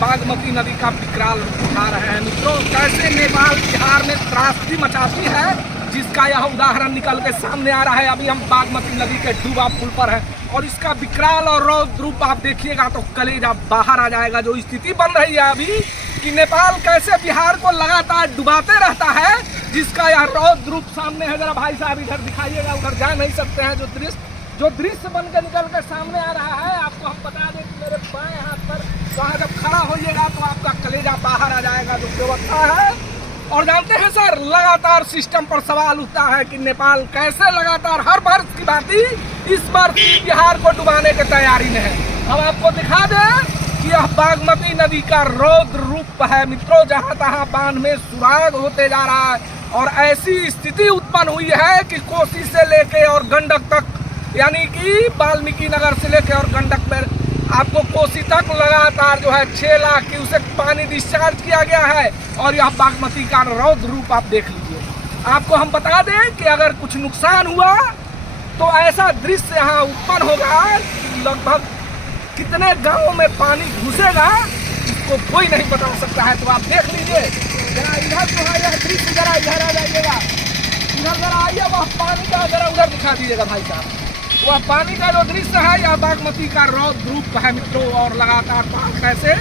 बागमती नदी का विकराल रूप दिखा रहे हैं मित्रों। कैसे नेपाल बिहार में त्रासदी मचाती है, जिसका यह उदाहरण निकल के सामने आ रहा है। अभी हम बागमती नदी के डूबा पुल पर हैं और इसका विकराल और रौद्र रूप आप देखिएगा तो कलेजा बाहर आ जाएगा। जो स्थिति बन रही है अभी कि नेपाल कैसे बिहार को लगातार डुबाते रहता है, जिसका यह रौद्र रूप सामने है। जरा भाई साहब इधर दिखाइएगा, उधर जा नहीं सकते हैं। जो दृश्य बन के निकल के सामने आ रहा है, आपको हम बता दें कि मेरे बाएं हाथ पर वहाँ जब खड़ा होइएगा तो आपका कलेजा बाहर आ जाएगा। जो व्यवस्था है, और जानते हैं सर, लगातार सिस्टम पर सवाल उठता है कि नेपाल कैसे लगातार हर वर्ष की भांति इस बार बिहार को डुबाने की तैयारी में है। हम आपको दिखा दें कि यह बागमती नदी का रौद्र रूप है मित्रों। जहां तहां बांध में सुराग होते जा रहा है और ऐसी स्थिति उत्पन्न हुई है कि कोसी से लेके और गंडक तक, यानी कि वाल्मीकि नगर से लेके और गंडक में आपको कोसी तक लगातार जो है 6 लाख क्यूसेक पानी डिस्चार्ज किया गया है। और यह बागमती का रौद्र रूप आप देख लीजिए। आपको हम बता दें कि अगर कुछ नुकसान हुआ तो ऐसा दृश्य यहाँ उत्पन्न होगा कि लगभग कितने गांवों में पानी घुसेगा इसको कोई नहीं बता सकता है। तो आप देख लीजिए जरा इधर जो है यह दृश्य, जरा इधर आ जाइएगा, इधर जरा आइए, वह पानी का जरा उधर दिखा दीजिएगा भाई साहब। वह पानी का जो दृश्य है यह बागमती का रौद्र रूप है मित्रों। और लगातार बाढ़ कैसे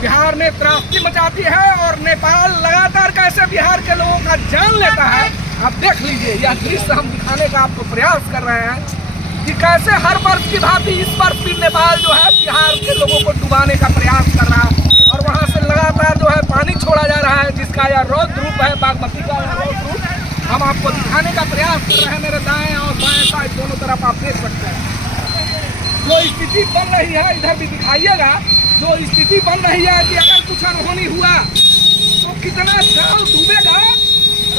बिहार में त्रासदी मचाती है और नेपाल लगातार कैसे बिहार के लोगों का जान लेता है, आप देख लीजिए। यह दृश्य हम दिखाने का आपको प्रयास कर रहे हैं कि कैसे हर वर्ष की भांति इस वर्ष भी नेपाल जो है बिहार के लोगों को डुबाने का प्रयास कर रहा है। और वहाँ से लगातार जो है पानी छोड़ा जा रहा है, जिसका यह रौद्र रूप है, बागमती का रौद्र रूप हम आपको दिखाने का प्रयास कर रहे हैं। मेरे दाएं और बाएं साइड दोनों तरफ आप देख सकते हैं जो स्थिति बन रही है। इधर भी दिखाइएगा जो स्थिति बन रही है कि अगर कुछ अनहोनी हुआ तो कितना गांव डूबेगा।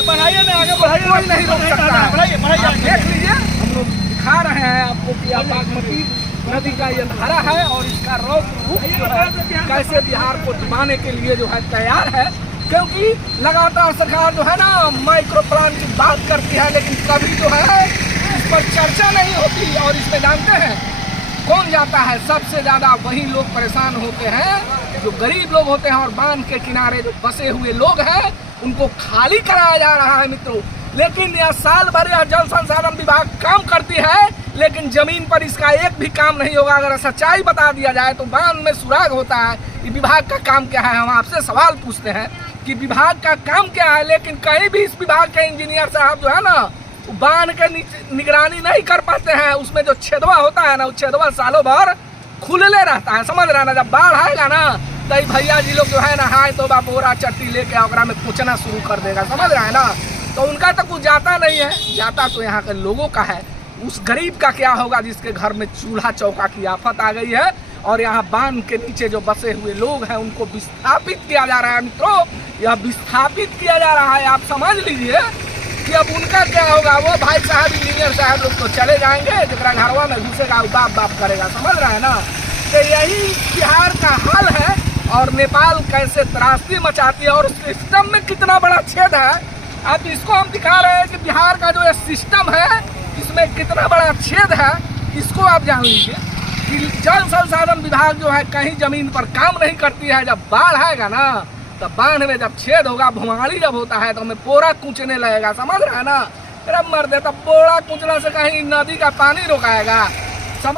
बढ़ाइए ना, आगे बढ़ाइए, कोई नहीं रोक सकता है। आप देख लीजिए, हम लोग दिखा रहे हैं आपको कि यह बागमती नदी का ये धारा है और इसका रौद्र रूप जो है कैसे बिहार को डुबाने के लिए जो है तैयार है। क्योंकि लगातार सरकार जो है ना माइक्रो प्लान की बात करती है, लेकिन कभी जो है इस पर चर्चा नहीं होती। और इसमें जानते हैं कौन जाता है सबसे ज्यादा? वही लोग परेशान होते हैं जो गरीब लोग होते हैं और बांध के किनारे जो बसे हुए लोग हैं उनको खाली कराया जा रहा है मित्रों। लेकिन यह साल भर यह जल संसाधन विभाग काम करती है, लेकिन जमीन पर इसका एक भी काम नहीं होगा। अगर सच्चाई बता दिया जाए तो बांध में सुराग होता है, ये विभाग का काम क्या है? हम आपसे सवाल पूछते हैं कि विभाग का काम क्या है। लेकिन कहीं भी इस विभाग के इंजीनियर साहब जो है ना बांध के निगरानी नहीं कर पाते हैं। उसमें जो छेदवा होता है ना, वो छेदवा सालों भर खुलले रहता है, समझ रहे ना। जब बाढ़ आएगा ना तो भैया जी लोग जो है ना हाय तो बोरा चट्टी लेके ओकरा में कुचना शुरू कर देगा, समझ रहे हैं ना। तो उनका तो कुछ जाता नहीं है, जाता तो यहाँ के लोगों का है। उस गरीब का क्या होगा जिसके घर में चूल्हा चौका की आफत आ गई है और यहाँ बांध के नीचे जो बसे हुए लोग हैं उनको विस्थापित किया जा रहा है मित्रों। यह विस्थापित किया जा रहा है, आप समझ लीजिए कि अब उनका क्या होगा। वो भाई साहब इंजीनियर साहब लोग तो चले जाएंगे, जरा घरवा में घुसेगा वो बाप बाप करेगा, समझ रहे हैं ना। तो यही बिहार का हाल है और नेपाल कैसे त्रासदी मचाती है और सिस्टम में कितना बड़ा छेद है। अब इसको हम दिखा रहे हैं कि बिहार का जो ये सिस्टम है इसमें कितना बड़ा छेद है। इसको आप जान लीजिए कि जल संसाधन विभाग जो है कहीं जमीन पर काम नहीं करती है। जब बाढ़ आएगा ना तब बांध में जब छेद होगा, भुमाड़ी जब होता है तो हमें पोरा कूचने लगेगा, समझ रहा है ना। अरे मर दे, तब पोरा कूचना से कहीं नदी का पानी रोकाएगा।